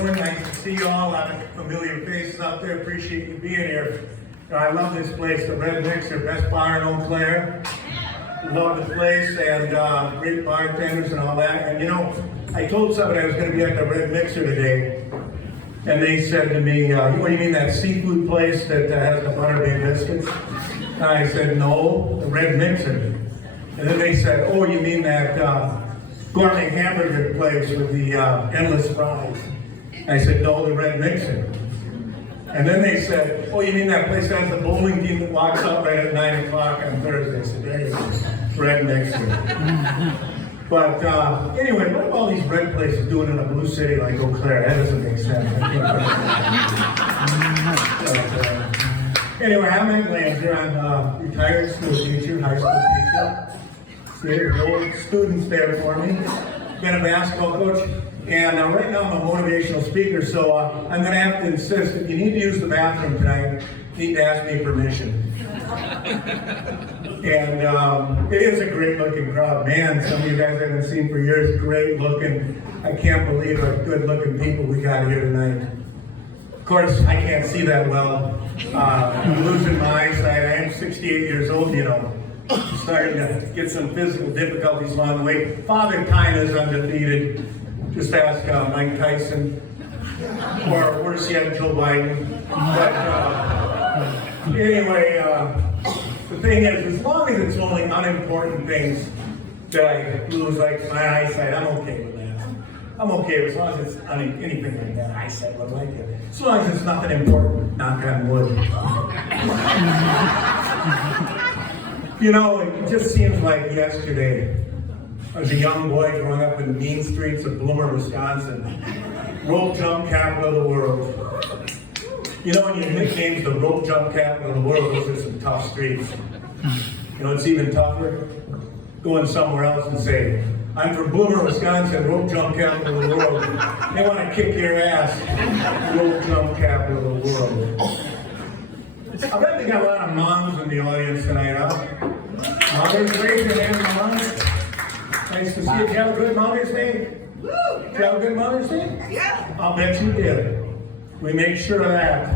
doing? Nice to see you all. A lot of familiar faces out there. Appreciate you being here. I love this place, the Red Mixer, best bar in Eau Claire. Love the place and great bartenders and all that. And you know, I told somebody I was going to be at the Red Mixer today, and they said to me, what do you mean, that seafood place that has the Butter Bay biscuits? And I said, no, the Red Mixer. And then they said, oh, you mean that gourmet hamburger place with the endless fries? And I said, no, the Red Mixer. And then they said, oh, you mean that place that has the bowling team that walks up right at 9 o'clock on Thursday? I said, there you go, Red Mixer. But anyway, what are all these red places doing in a blue city like Eau Claire? That doesn't make sense. Anyway, I'm at Lanzer. I'm a retired school teacher, high school teacher. See, the old students there for me. Been a basketball coach. And right now I'm a motivational speaker, so I'm going to have to insist, if you need to use the bathroom tonight, you need to ask me permission. And it is a great looking crowd. Man, some of you guys I haven't seen for years, great looking. I can't believe how good looking people we got here tonight. Of course, I can't see that well. I'm losing my eyesight. I am 68 years old, you know. Starting to get some physical difficulties along the way. Father Time is undefeated. Just ask Mike Tyson, or worse yet, Joe Biden. But anyway, the thing is, as long as it's only unimportant things that I lose, like my eyesight, I'm okay with that. I'm okay as long as it's anything like that. Eyesight, what like it. As long as it's nothing important, knock on wood. You know, it just seems like yesterday. I was a young boy growing up in the mean streets of Bloomer, Wisconsin. Rope jump capital of the world. You know, when your nickname's the rope jump capital of the world, those are some tough streets. You know, it's even tougher going somewhere else and say, I'm from Bloomer, Wisconsin, rope jump capital of the world. They want to kick your ass. Rope jump capital of the world. I bet we got a lot of moms in the audience tonight, huh? Mothers, raise your hand, moms. Nice to see you. Did you have a good Mother's Day? Woo! Did you have a good Mother's Day? Yeah. I'll bet you did. We make sure of that.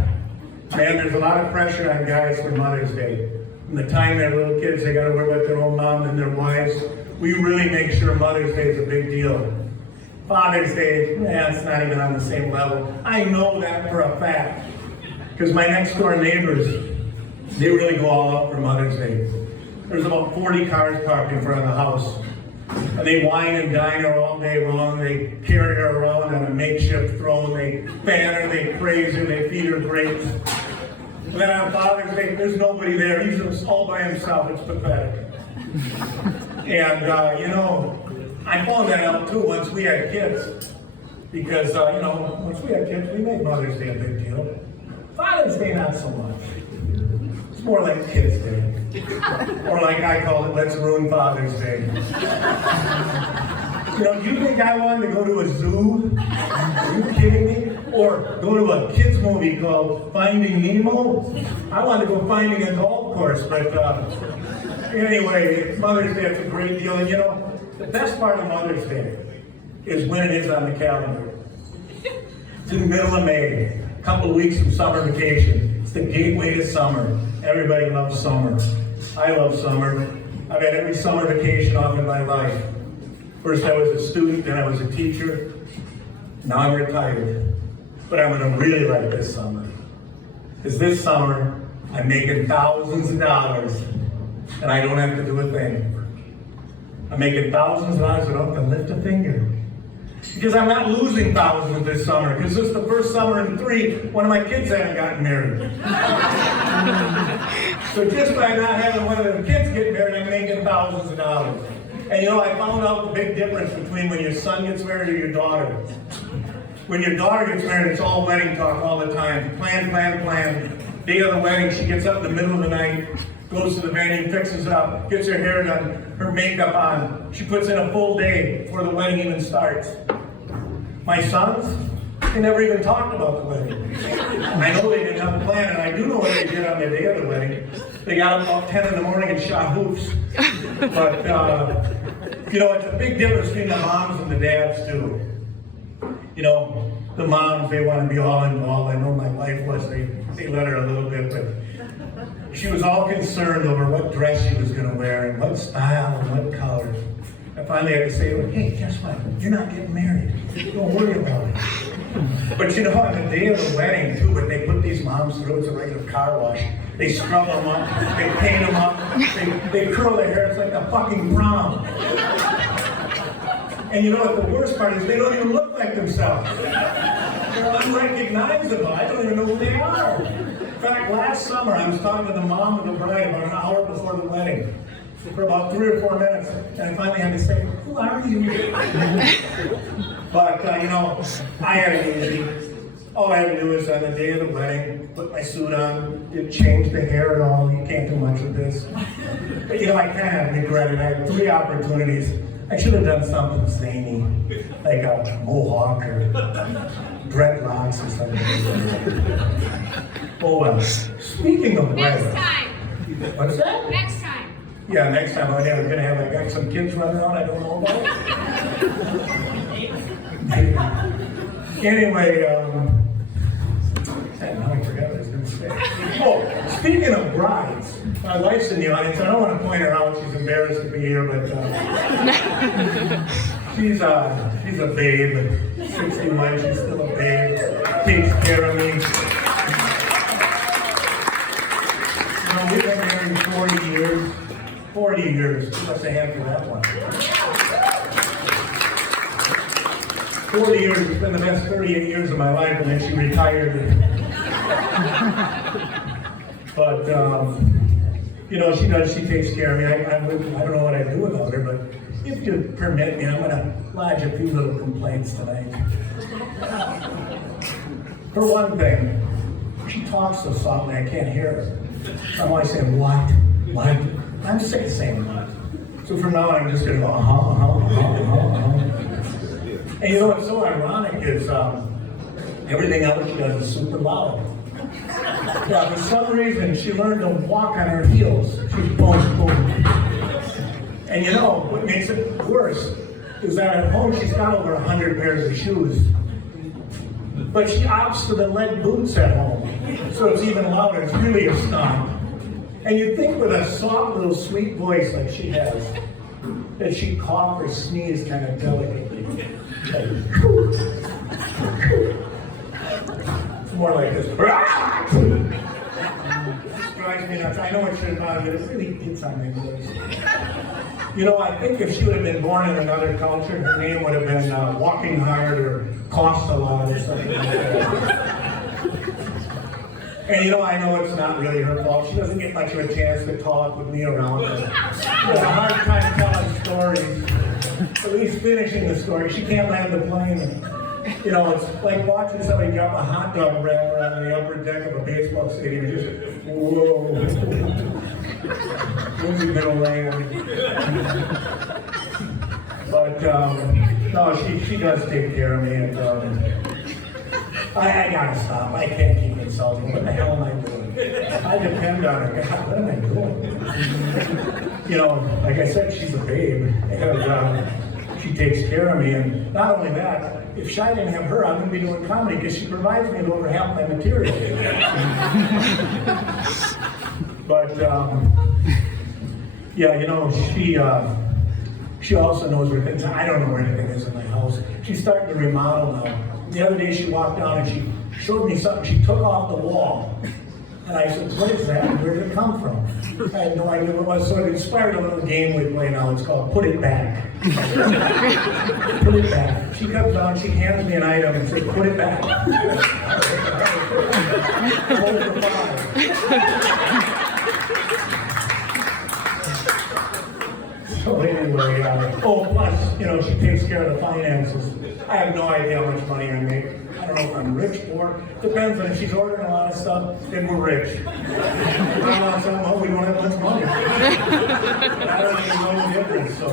Man, there's a lot of pressure on guys for Mother's Day. From the time they're little kids, they got to worry about their own mom and their wives. We really make sure Mother's Day is a big deal. Father's Day, it's not even on the same level. I know that for a fact. Because my next door neighbors, they really go all out for Mother's Day. There's about 40 cars parked in front of the house. And they wine and dine her all day long. They carry her around on a makeshift throne. They fan her, they praise her, they feed her grapes. And then on Father's Day, there's nobody there. He's just all by himself. It's pathetic. And, you know, I found that out too once we had kids. Because, you know, once we had kids, we made Mother's Day a big deal. Father's Day, not so much. It's more like Kids Day. Or like I call it, let's ruin Father's Day. You know, you think I wanted to go to a zoo? Are you kidding me? Or go to a kids movie called Finding Nemo? I wanted to go finding a golf course, but anyway, Mother's Day is a great deal. And you know, the best part of Mother's Day is when it is on the calendar. It's in the middle of May, a couple of weeks from summer vacation. It's the gateway to summer. Everybody loves summer. I love summer. I've had every summer vacation off in my life. First I was a student, then I was a teacher. Now I'm retired. But I'm gonna really like this summer. Because this summer, I'm making thousands of dollars and I don't have to do a thing. I'm making thousands of dollars and I don't have to lift a finger. Because I'm not losing thousands this summer, because this is the first summer in 3 one of my kids haven't gotten married. So just by not having one of the kids get married, I'm making thousands of dollars. And you know, I found out the big difference between when your son gets married or your daughter. When your daughter gets married, it's all wedding talk all the time. Plan, plan, plan. Day of the wedding, she gets up in the middle of the night, goes to the venue, fixes up, gets her hair done, her makeup on. She puts in a full day before the wedding even starts. My sons, they never even talked about the wedding. I know they didn't have a plan, and I do know what they did on the day of the wedding. They got up about 10 in the morning and shot hoops. But, you know, it's a big difference between the moms and the dads, too. You know, the moms, they want to be all involved. I know my wife was, they let her a little bit, but she was all concerned over what dress she was going to wear and what style and what color. I finally had to say, hey, guess what? You're not getting married. Don't worry about it. But you know, on the day of the wedding, too, when they put these moms through, it's a regular car wash. They scrub them up, they paint them up, they curl their hair. It's like a fucking prom. And you know what the worst part is? They don't even look like themselves. They're unrecognizable. I don't even know who they are. In fact, last summer, I was talking to the mom of the bride about an hour before the wedding for about 3 or 4 minutes, and I finally had to say, who are you? But, you know, I had it easy. All I had to do was on the day of the wedding, put my suit on, didn't change the hair at all. You can't do much with this. But, you know, I kind of regret it. I had 3 opportunities. I should have done something zany, like a mohawk or dreadlocks or something. Oh, well. Speaking of wedding. Next time. What's that? Next time. Yeah, next time I'm going to have, I got some kids running around I don't know about. Anyway, now I forgot what I was going to say. Oh, speaking of brides, my wife's in the audience. I don't want to point her out. She's embarrassed to be here, but she's a babe. 61, she's still a babe. Takes care of me. You know, we've been married 40 years. 40 years. Give us a hand for that one. 40 years. It's been the best 38 years of my life, and then she retired. But, you know, she takes care of me. I don't know what I'd do without her, but if you permit me, I'm going to lodge a few little complaints tonight. For one thing, she talks so softly I can't hear her. I'm always saying, what? What? I'm sick of saying what. So from now on, I'm just going to go, And you know what's so ironic is everything else she does is super loud. Yeah, for some reason, she learned to walk on her heels. She's boom, boom. And you know, what makes it worse is that at home she's got over 100 pairs of shoes. But she opts for the lead boots at home. So it's even louder. It's really a stomp. And you'd think with a soft little sweet voice like she has, that she'd cough or sneeze kind of delicately. Like, it's more like this. Drives me nuts. I know it shouldn't bother, but it really hits on my voice. You know, I think if she would have been born in another culture, her name would have been Walking Hard or Cost a Lot or something like that. And you know, I know it's not really her fault. She doesn't get much of a chance to talk with me around her. She has a hard time telling stories, at least finishing the story. She can't land the plane. You know, it's like watching somebody drop a hot dog wrapper on the upper deck of a baseball stadium. Just, whoa. When's he gonna land? But, no, she does take care of me. And, I gotta stop. I can't keep insulting. What the hell am I doing? I depend on her. God, what am I doing? You know, like I said, she's a babe. And she takes care of me. And not only that, if I didn't have her, I'm going to be doing comedy because she provides me with over half my material. But, yeah, you know, she also knows where things are. I don't know where anything is in my house. She's starting to remodel now. The other day she walked down and she showed me something she took off the wall. And I said, what is that? Where did it come from? I had no idea what it was. So it inspired a little game we play now. It's called Put It Back. Put it back. She comes down, she hands me an item and says, put it back. Hold for 5. So anyway, plus, you know, she takes care of the finances. I have no idea how much money I make. I don't know if I'm rich or depends on if she's ordering a lot of stuff, then we're rich. If I want something, oh, we don't have much money. I don't even know the difference. So,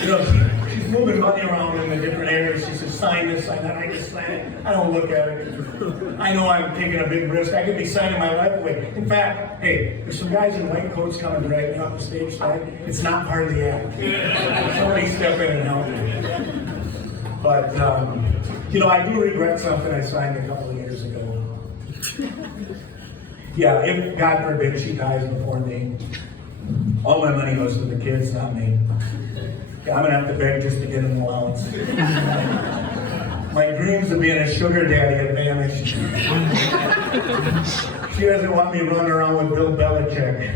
you know, she's moving money around in the different areas. She says, sign this, sign that. I just sign it. I don't look at it. I know I'm taking a big risk. I could be signing my life away. In fact, hey, if some guys in white coats come and drag me off the stage tonight, it's not part of the act. Somebody step in and help me. But, I do regret something I signed a couple of years ago. Yeah, if God forbid she dies before me, all my money goes to the kids, not me. Yeah, I'm gonna have to beg just to get an allowance. My dreams of being a sugar daddy have vanished. She doesn't want me running around with Bill Belichick.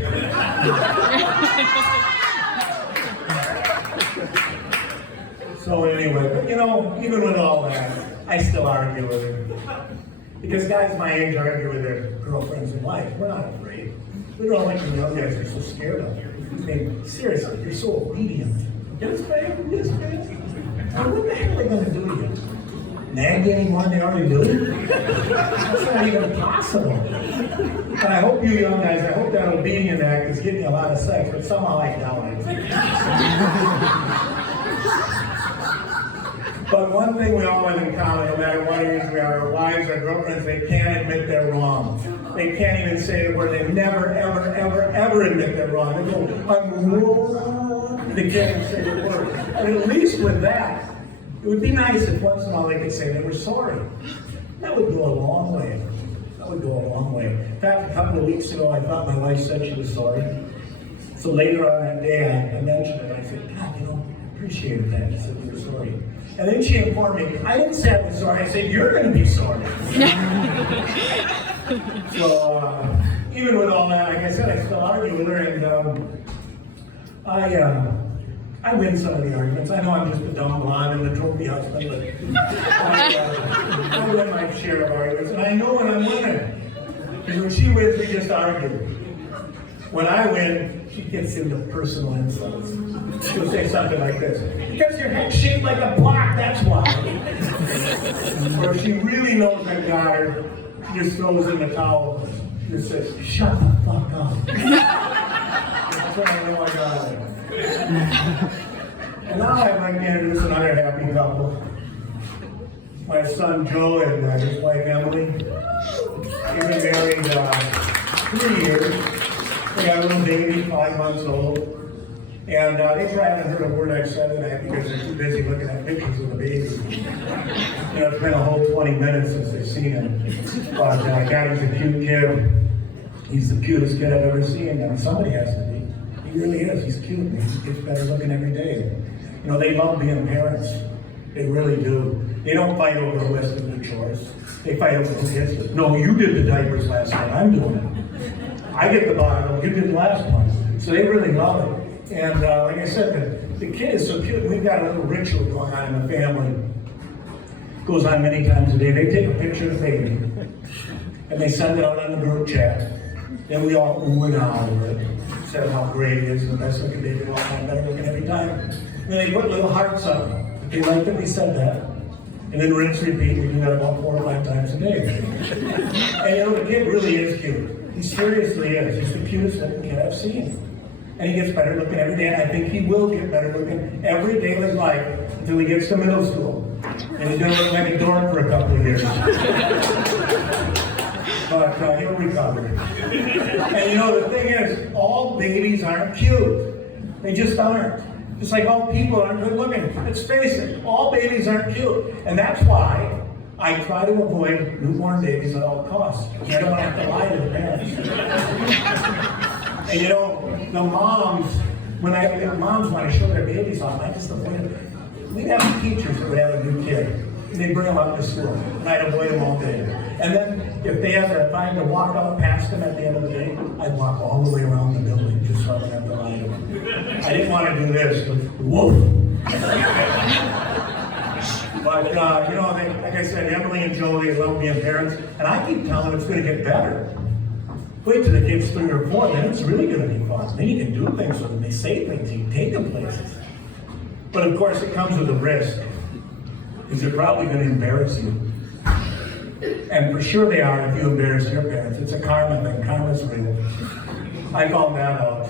So anyway, but even with all that, I still argue with her. Because guys my age argue with their girlfriends in life. We're not afraid. We don't like the young guys are so scared of you. I mean, seriously, you're so obedient. Yes, ma'am. Yes, ma'am. Now, what the hell are they going to do to you? Nag you any more than they already do? That's not even possible. And I hope you young guys, I hope that obedient act is getting you a lot of sex, but somehow I doubt it. But one thing we all have in common, no matter what age we are, our wives, our girlfriends, they can't admit they're wrong. They can't even say the word. They never, ever, ever, ever admit they're wrong. They go, I'm wrong. They can't even say the word. And at least with that, it would be nice if once in a while they could say they were sorry. That would go a long way. That would go a long way. In fact, a couple of weeks ago, I thought my wife said she was sorry. So later on that day, I mentioned it. I said, God, I appreciated that. She said, you were sorry. And then she informed me, I didn't say I was sorry. I said, you're going to be sorry. So, even with all that, like I said, I still argue with her, and I win some of the arguments. I know I'm just a dumb blonde and the trophy husband, but I win my share of arguments, and I know when I'm winning. Because when she wins, we just argue. When I win, she gets into personal insults. She'll say something like this, because your head's shaped like a block, that's why. Or if she really knows I got her, she just throws in the towel. She just says, shut the fuck up. That's when I know I got her. And now I'd like to introduce another happy couple. My son Joe and his wife Emily. They've been married 3 years. They got a little baby, 5 months old. And they probably haven't heard a word I've said tonight because they're too busy looking at pictures of the baby. It's been a whole 20 minutes since they've seen him. But God, he's a cute kid. He's the cutest kid I've ever seen. And somebody has to be. He really is. He's cute. And he gets better looking every day. They love being parents. They really do. They don't fight over a list of new chores. They fight over who gets it. No, you did the diapers last night. I'm doing it. I get the bottle. You did the last one. So they really love it. And like I said, the kid is so cute. We've got a little ritual going on in the family. It goes on many times a day. They take a picture of the baby, and they send it out on the group chat. Then we all ooh and ah over it. Said how great it is, the best looking baby of all time, better looking every time. And they put little hearts up. They like that we said that. And then rinse, repeat. We do that about 4 or 5 times a day. And the kid really is cute. He seriously is. He's the cutest looking kid I've seen. And he gets better looking every day, and I think he will get better looking every day of his life until he gets to middle school. And he's going to look like a dork for a couple of years. But he'll recover. And the thing is, all babies aren't cute. They just aren't. Just like all people aren't good looking. Let's face it, all babies aren't cute. And that's why I try to avoid newborn babies at all costs. Because I don't want to have to lie to the parents. And the moms, when the moms want to show their babies off, I just avoid it. We'd have teachers that would have a new kid. And they'd bring them up to school. And I'd avoid them all day. And then if they had the time to walk out past them at the end of the day, I'd walk all the way around the building just so I wouldn't have to lie to them. I didn't want to do this. Woof. But, like I said, Emily and Joe, they love being parents. And I keep telling them it's going to get better. Wait till the kid's 3 or 4, then it's really going to be fun. Then you can do things with them. They say things, you can take them places. But of course, it comes with a risk. Because they're probably going to embarrass you. And for sure they are if you embarrass your parents. It's a karma thing. Karma's real. I found that out.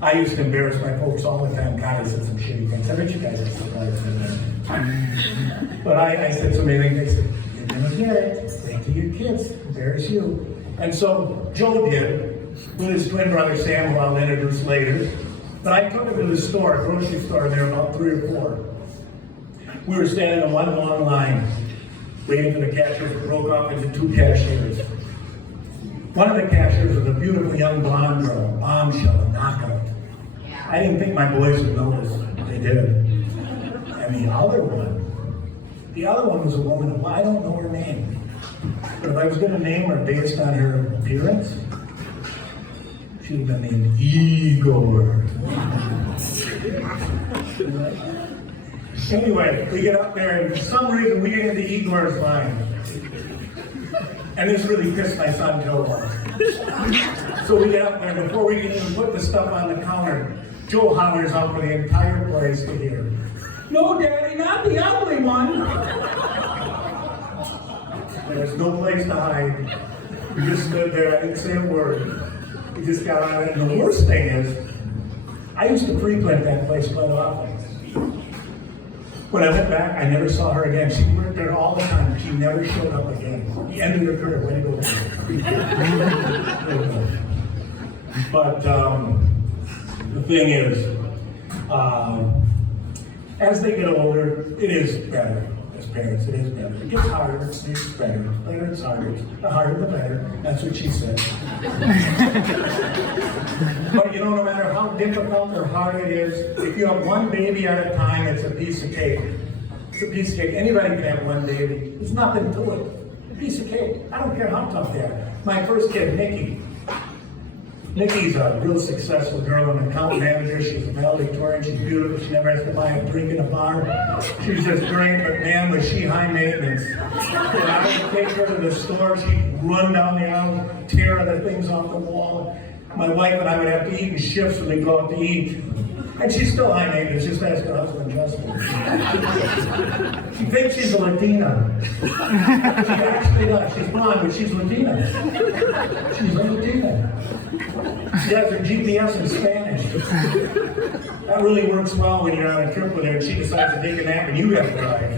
I used to embarrass my folks all the time. God, I said some shitty things. I bet you guys have surprised me there. But I said so many things. They said, you're going to get it. Wait till your kids embarrass you. And so Joe did, with his twin brother Sam, who I'll introduce later. But I took him to the store, a grocery store there, about 3 or 4. We were standing in one long line, waiting for the cashiers to broke off into two cashiers. One of the cashiers was a beautiful young blonde girl, bombshell, a knockout. I didn't think my boys would notice. They did. And the other one was a woman who I don't know her name. But if I was going to name her based on her appearance, she would have been named Igor. Anyway, we get up there, and for some reason we get into Igor's line. And this really pissed my son Joe off. So we get up there, and before we can even put the stuff on the counter, Joe hollers out for the entire place to hear. "No, Daddy, not the ugly one." There's no place to hide. We just stood there, I didn't say a word. We just got on it. And the worst thing is, I used to frequent that place quite often. When I went back, I never saw her again. She worked there all the time. She never showed up again. The end of her career, way to go. But the thing is, as they get older, it is better. As parents, it is better. It gets harder, it's better. Later, it's harder. The harder, the better. That's what she said. But you know, no matter how difficult or hard it is, if you have one baby at a time, it's a piece of cake. It's a piece of cake. Anybody can have one baby. There's nothing to it. A piece of cake. I don't care how tough they are. My first kid, Nikki. Nikki's a real successful girl, an account manager. She's a valedictorian. She's beautiful. She never has to buy a drink in a bar. She's just great, but man, was she high maintenance. When I would take her to the store, she'd run down the aisle, tear other things off the wall. My wife and I would have to eat in shifts when we go out to eat. And she's still high maintenance, just ask her husband, Justin. She thinks she's a Latina. She actually does. She's blonde, but she's Latina. She's a Latina. She has her GPS in Spanish. That really works well when you're on a trip with her and she decides to take a nap and you have to ride.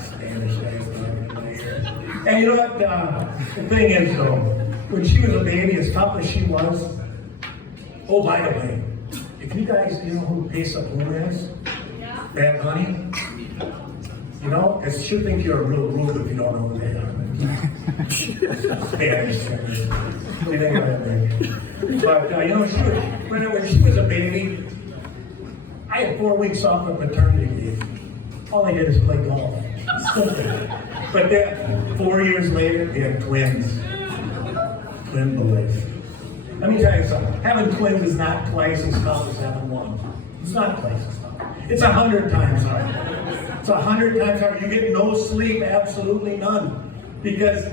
Spanish guys. And you know what? The thing is, though, when she was a baby, as tough as she was, oh, by the way, if you guys, you know who Pesa Pluma is? Bad Honey? You know, I should think you're a real rube if you don't know who they are. Spanish. But, you know, when she was a baby, I had 4 weeks off of paternity leave. All I did is play golf. Simple. But then, 4 years later, we had twins. Twin boys. Let me tell you something. Having twins is not twice as tough as having one. It's not twice as tough. It's 100 times harder. It's 100 times harder. You get no sleep, absolutely none. Because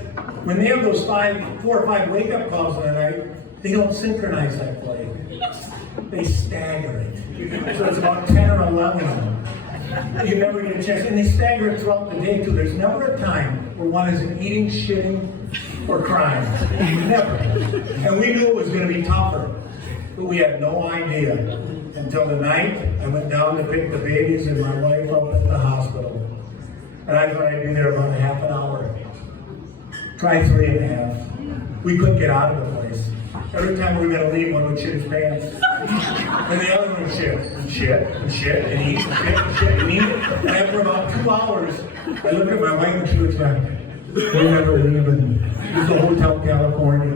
when they have those 4 or 5 wake-up calls in the night, they don't synchronize that play. They stagger it. So it's about 10 or 11 of them. You never get a chance. And they stagger it throughout the day, too. There's never a time where one isn't eating, shitting, or crying. Never. And we knew it was going to be tougher. But we had no idea until the night I went down to pick the babies and my wife up at the hospital. And I thought I'd be there about a half an hour. Try 3.5. We couldn't get out of the place. Every time we were going to leave, one would shit his pants. And the other one would shit, and shit, and shit, and eat, and shit, and shit, and eat. And after about 2 hours, I looked at my wife and she was like, "We're never leaving. This is a Hotel California."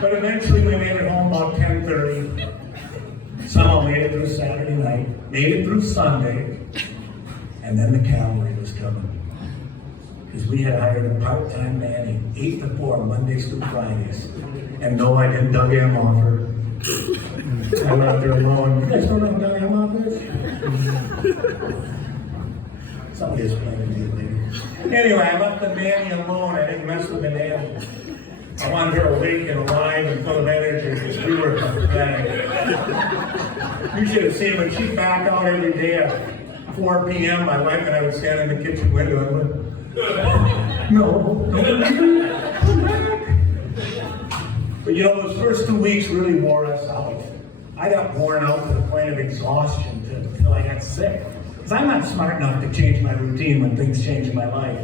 But eventually we made it home about 10:30. Somehow made it through Saturday night, made it through Sunday, and then the cavalry was coming. Because we had hired a part-time nanny, 8 to 4, Mondays through Fridays. And no, I didn't Doug M off her. I left her alone. You guys don't know Doug M off this? Somebody is playing me later. Anyway, I left the nanny alone. I didn't mess with the nanny. I wanted her awake and alive and full of energy because we were pathetic. You should have seen when she'd back out every day at 4 p.m. My wife and I would stand in the kitchen window and went, "No, come back." But you know, those first 2 weeks really wore us out. I got worn out to the point of exhaustion until I got sick. Because I'm not smart enough to change my routine when things change in my life.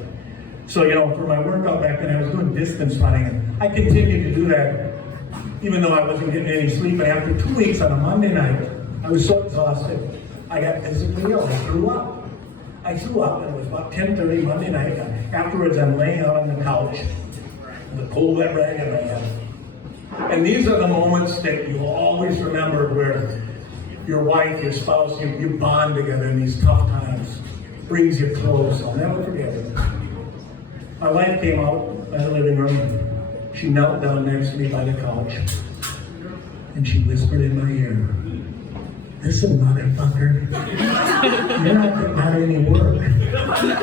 So, you know, for my workout back then, I was doing distance running, and I continued to do that, even though I wasn't getting any sleep. And after 2 weeks on a Monday night, I was so exhausted. I got physically ill. I threw up. And it was about 10:30 Monday night. Afterwards, I'm laying out on the couch, the cold wet rag in my head. And these are the moments that you always remember where your wife, your spouse, you bond together in these tough times. Brings you close. I'll never forget it. My wife came out in the living room. She knelt down next to me by the couch. And she whispered in my ear, "Listen, motherfucker, you're not getting out of any work.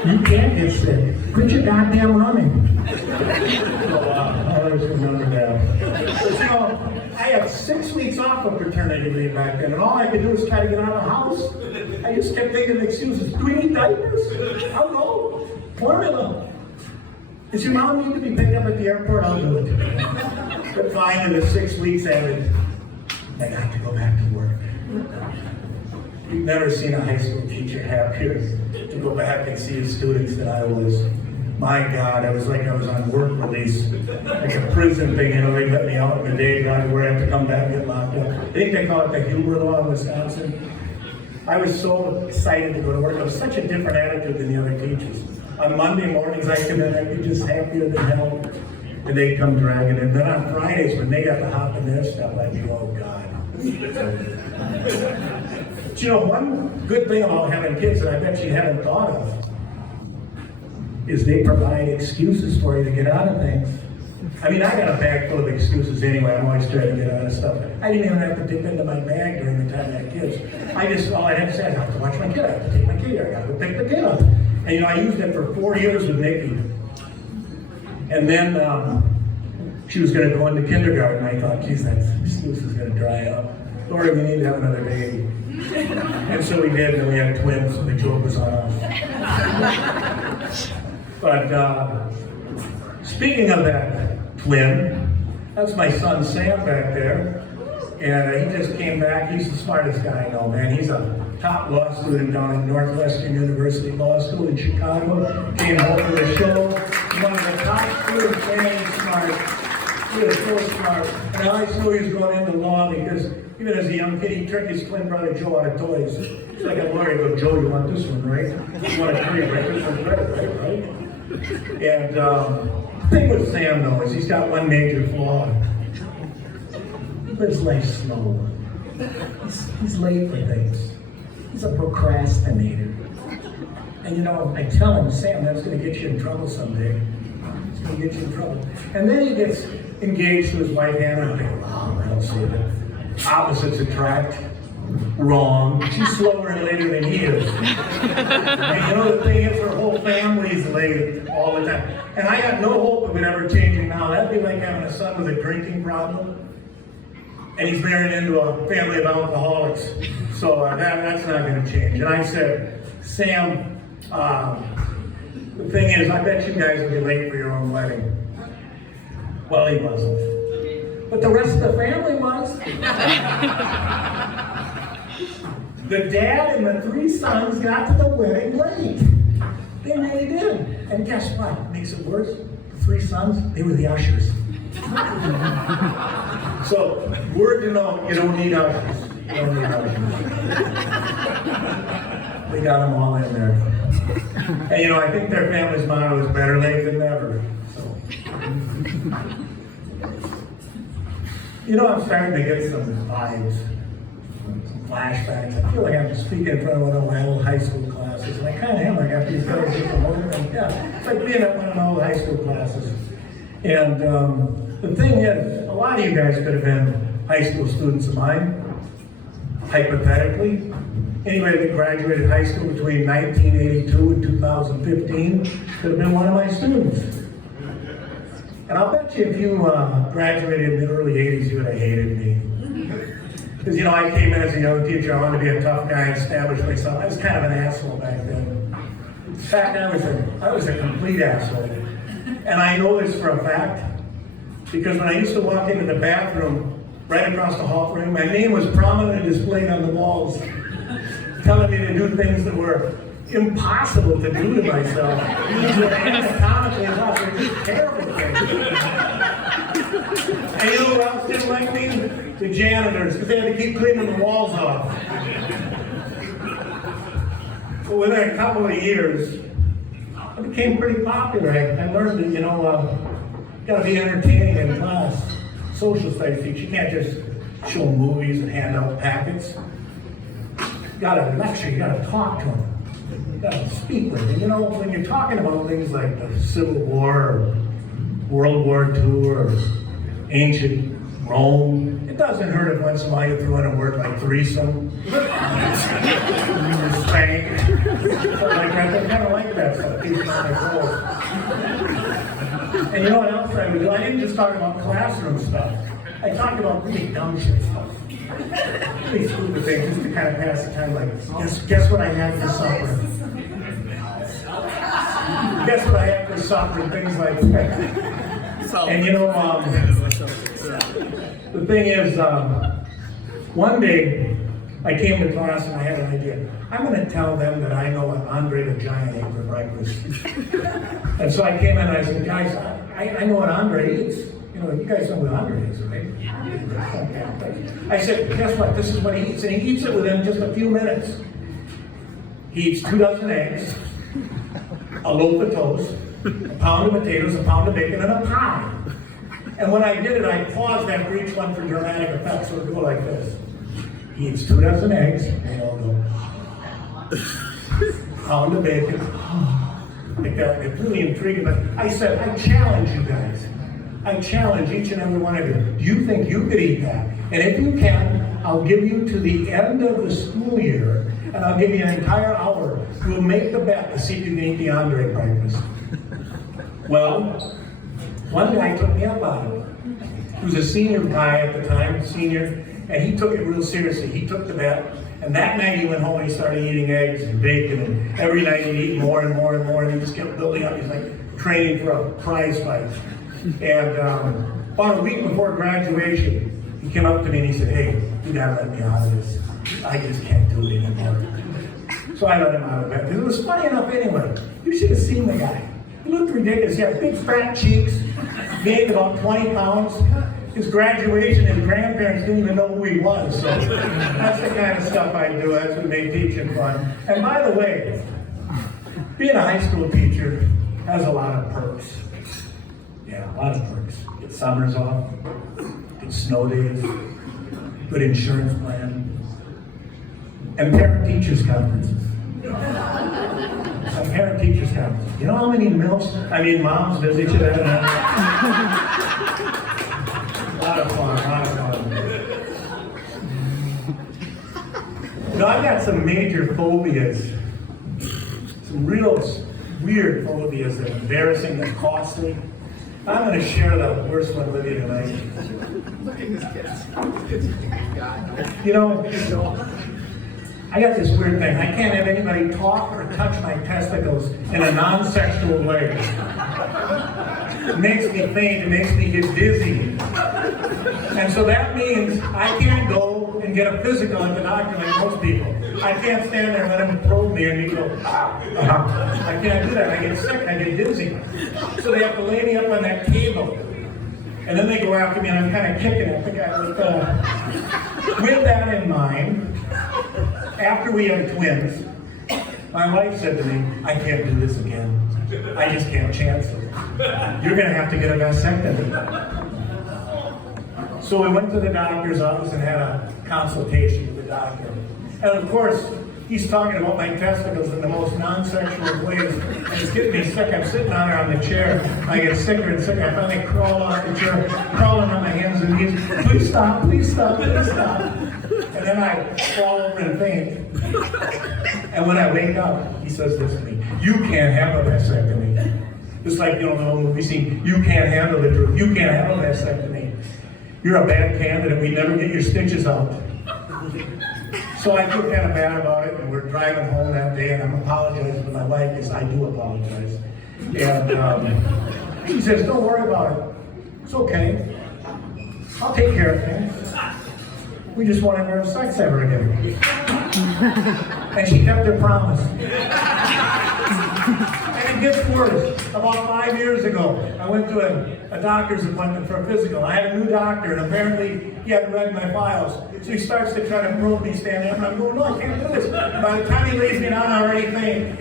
You can't get sick. Quit your goddamn running." So, I always remember that. But, you know, I had 6 weeks off of paternity leave back then, and all I could do was try to get out of the house. I just kept thinking of excuses. Do we need diapers? I'll go. Formula. Does your mom need to be picked up at the airport? I'll do it. But finally, the 6 weeks ended. I got to go back to work. You've never seen a high school teacher happier to go back and see his students than I was. My God, it was like I was on work release, like a prison thing. You know, they let me out in the day, where I have to come back and get locked up. I think they call it the Huber Law in Wisconsin. I was so excited to go to work. It was such a different attitude than the other teachers. On Monday mornings, I come in, I'd be just happier than hell, and they'd come dragging in. Then on Fridays, when they got to hop in their stuff, I'd be, oh God. But you know, one good thing about having kids that I bet you haven't thought of is they provide excuses for you to get out of things. I mean, I got a bag full of excuses anyway. I'm always trying to get out of stuff. I didn't even have to dip into my bag during the time I had kids. All I had to say, I have to watch my kid. I have to take my kid here. I got to pick the kid up. And you know, I used it for 4 years with Nikki. And then she was going to go into kindergarten. I thought, geez, that excuse is going to dry up. Lord, we need to have another baby. And so we did, and we had twins, so the joke was on us. But speaking of that twin, that's my son Sam back there. And he just came back. He's the smartest guy I know, man. He's a top law student down at Northwestern University Law School in Chicago. Came home for the show. One of the top students, very smart. He was so smart. And I always knew he was going into law because even as a young kid, he tricked his twin brother Joe out of toys. It's like a lawyer, he goes, "Joe, you want this one, right? You want a tree, right? This one's better, right? And the thing with Sam, though, is he's got one major flaw. He lives life slow. He's late for things. He's a procrastinator. And you know, I tell him, Sam, that's going to get you in trouble someday. It's going to get you in trouble. And then he gets engaged to his wife, Hannah. I go, oh, I don't see that. Opposites attract. Wrong. She's slower and later than he is. And you know, the thing is, her whole family's late all the time. And I got no hope of it ever changing now. That'd be like having a son with a drinking problem. And he's married into a family of alcoholics. So that's not going to change. And I said, Sam, the thing is, I bet you guys will be late for your own wedding. Well, he wasn't. But the rest of the family was. The dad and the 3 sons got to the wedding late. They really did. And guess what? Makes it worse? The 3 sons, they were the ushers. So, word to know, you don't need ushers. You don't need ushers. We got them all in there. And you know, I think their family's motto is better late than never. So. You know, I'm starting to get some vibes, some flashbacks. I feel like I'm speaking in front of one of my old high school classes. And I kind of am. I got these guys here from work. And yeah, it's like being at one of my old high school classes. And the thing is, a lot of you guys could have been high school students of mine, hypothetically. Anybody that graduated high school between 1982 and 2015 could have been one of my students. And I'll bet you if you graduated in the early 80s, you would have hated me. Because, you know, I came in as a young teacher, I wanted to be a tough guy and establish myself. I was kind of an asshole back then. In fact, I was a complete asshole. And I know this for a fact, because when I used to walk into the bathroom right across the hall from me, my name was prominently displayed on the walls, telling me to do things that were impossible to do to myself. These were anatomically impossible. They're just terrible things. And you know who else didn't like me? The janitors, because they had to keep cleaning the walls off. But within a couple of years, I became pretty popular. I learned that, you gotta be entertaining in class. Social studies teacher, you can't just show movies and hand out packets. You gotta lecture, you gotta talk to them. You gotta speak with them. When you're talking about things like the Civil War, or World War II, or ancient Rome, it doesn't hurt if once in a while you throw in a word like threesome, spank, something like that. I kind of like that stuff. Keeps my soul. And you know what else I would do? I didn't just talk about classroom stuff. I talked about really dumb shit stuff. Really stupid things, just to kind of pass the time. Like, guess what I had for supper? Guess what I had for supper? And things like that. And the thing is, one day I came to class and I had an idea. I'm going to tell them that I know what Andre the Giant ate for breakfast. And so I came in and I said, guys, I know what Andre eats. You guys know what Andre is, right? I said, guess what? This is what he eats. And he eats it within just a few minutes. He eats 2 dozen eggs, a loaf of toast, a pound of potatoes, a pound of bacon, and a pie. And when I did it, I paused after each one for dramatic effect, so it would go like this. He eats 2 dozen eggs, and I'll go, pound of bacon. It's really intriguing, but I said, I challenge you guys. I challenge each and every one of you. Do you think you could eat that? And if you can, I'll give you to the end of the school year, and I'll give you an entire hour. We'll make the bet to see if you can eat the Andre breakfast. Well, one guy took me up on it. He was a senior guy at the time, and he took it real seriously. He took the bet, and that night he went home and he started eating eggs and bacon, and every night he'd eat more and more and more, and he just kept building up. He's like training for a prize fight. And about a week before graduation, he came up to me and he said, hey, you gotta let me out of this. I just can't do it anymore. So I let him out of bed. It was funny enough anyway. You should have seen the guy. He looked ridiculous. He had big fat cheeks, gained about 20 pounds. His graduation, his grandparents didn't even know who he was. So that's the kind of stuff I do. That's what made teaching fun. And by the way, being a high school teacher has a lot of perks. Yeah, a lot of perks. Get summers off, get snow days, good insurance plan, and parent-teachers conferences. Some parent-teachers conferences. You know how many moms visit you that night? A lot of fun. I've got some major phobias. Some real weird phobias that are embarrassing and costly. I'm going to share the worst one with you tonight. I got this weird thing. I can't have anybody talk or touch my testicles in a non-sexual way. It makes me faint. It makes me get dizzy. And so that means I can't go and get a physical at the doctor like most people. I can't stand there and let him probe me and me go, I can't do that. I get sick. I get dizzy. So they have to lay me up on that table. And then they go after me and I'm kind of kicking it. With that in mind, after we had twins, my wife said to me, I can't do this again. I just can't chance it. You're going to have to get a vasectomy. So we went to the doctor's office and had a consultation with the doctor. And of course, he's talking about my testicles in the most non-sexual ways. And it's getting me sick. I'm sitting on her on the chair. I get sicker and sicker. I finally crawl off the chair, crawling on my hands and knees. Please stop, please stop, please stop. And then I fall over and faint. And when I wake up, he says this to me, you can't have a vasectomy. Just like, the old movie scene, you can't handle the truth. You can't have a vasectomy. You're a bad candidate. We never get your stitches out. So I feel kind of bad about it, and we're driving home that day, and I'm apologizing to my wife, because I do apologize. And she says, don't worry about it. It's okay. I'll take care of things. We just want to never have sex ever again. And she kept her promise. And it gets worse. About 5 years ago, I went to a a doctor's appointment for a physical. I had a new doctor, and apparently he hadn't read my files. So he starts to try to probe me standing up, and I'm going, no, I can't do this. By the time he lays me down, I already faint.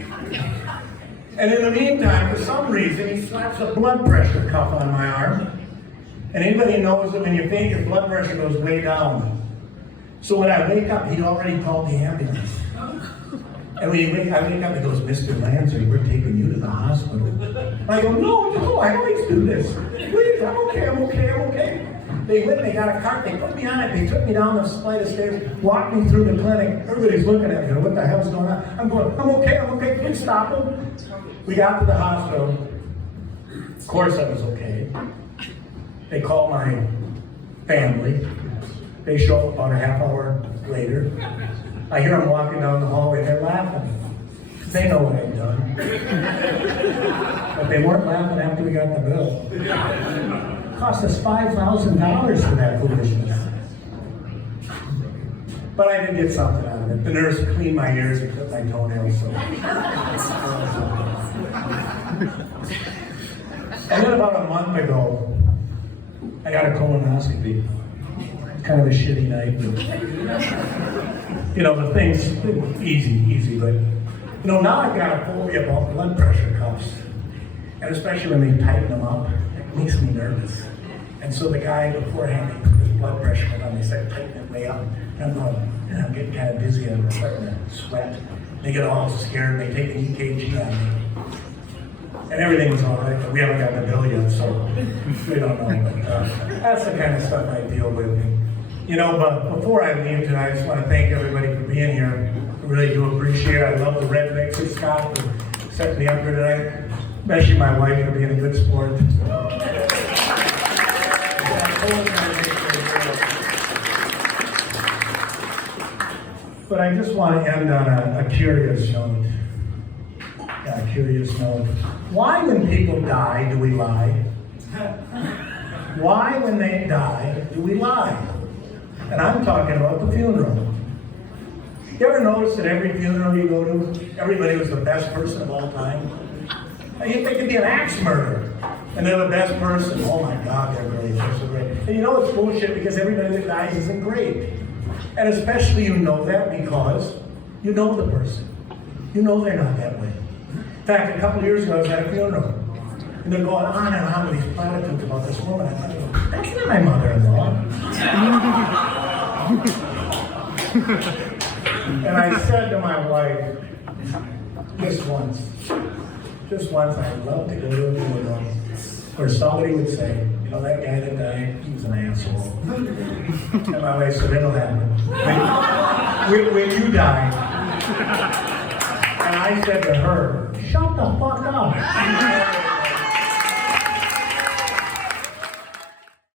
And in the meantime, for some reason, he slaps a blood pressure cuff on my arm. And anybody knows that when you faint, your blood pressure goes way down. So when I wake up, he'd already called the ambulance. And when I wake up, he goes, Mr. Lanzer, we're taking you to the hospital. I go, no, I always do this. Please, I'm okay. They went, they got a cart, they put me on it, they took me down the flight of stairs, walked me through the clinic. Everybody's looking at me, what the hell's going on? I'm going, I'm okay, please stop them. We got to the hospital. Of course I was okay. They called my family. They show up about a half hour later. I hear them walking down the hallway, they're laughing. They know what I've done. But they weren't laughing after we got the bill. It cost us $5,000 for that foolishness. But I did get something out of it. The nurse cleaned my ears and clipped my toenails. So. And then about a month ago, I got a colonoscopy. Kind of a shitty night, but, the thing's easy, but, now I've got a phobia about blood pressure cuffs, and especially when they tighten them up, it makes me nervous. And so the guy beforehand, they put his blood pressure on, they start tightening it way up, and I'm getting kind of dizzy, and I'm starting to sweat. They get all scared, they take an EKG on me. And everything was all right, but we haven't gotten a bill yet, so we don't know. But that's the kind of stuff I deal with. But before I leave tonight, I just want to thank everybody for being here. I really do appreciate it. I love the red mix of Scott for setting me up here tonight, especially my wife for being a good sport. But I just want to end on a curious note. A curious note. Why, when people die, do we lie? Why, when they die, do we lie? And I'm talking about the funeral. You ever notice that every funeral you go to, everybody was the best person of all time? You think it'd be an axe murderer, and they're the best person. Oh my God, they're great, they're so great. And it's bullshit because everybody that dies isn't great. And especially you know that because you know the person. You know they're not that way. In fact, a couple of years ago I was at a funeral, and they're going on and on with these platitudes about this woman. I thought, that's not my mother-in-law. And I said to my wife, just once, I'd love to go to a funeral where somebody would say, that guy that died, he was an asshole. And my wife said, it'll happen. When you die. And I said to her, shut the fuck up.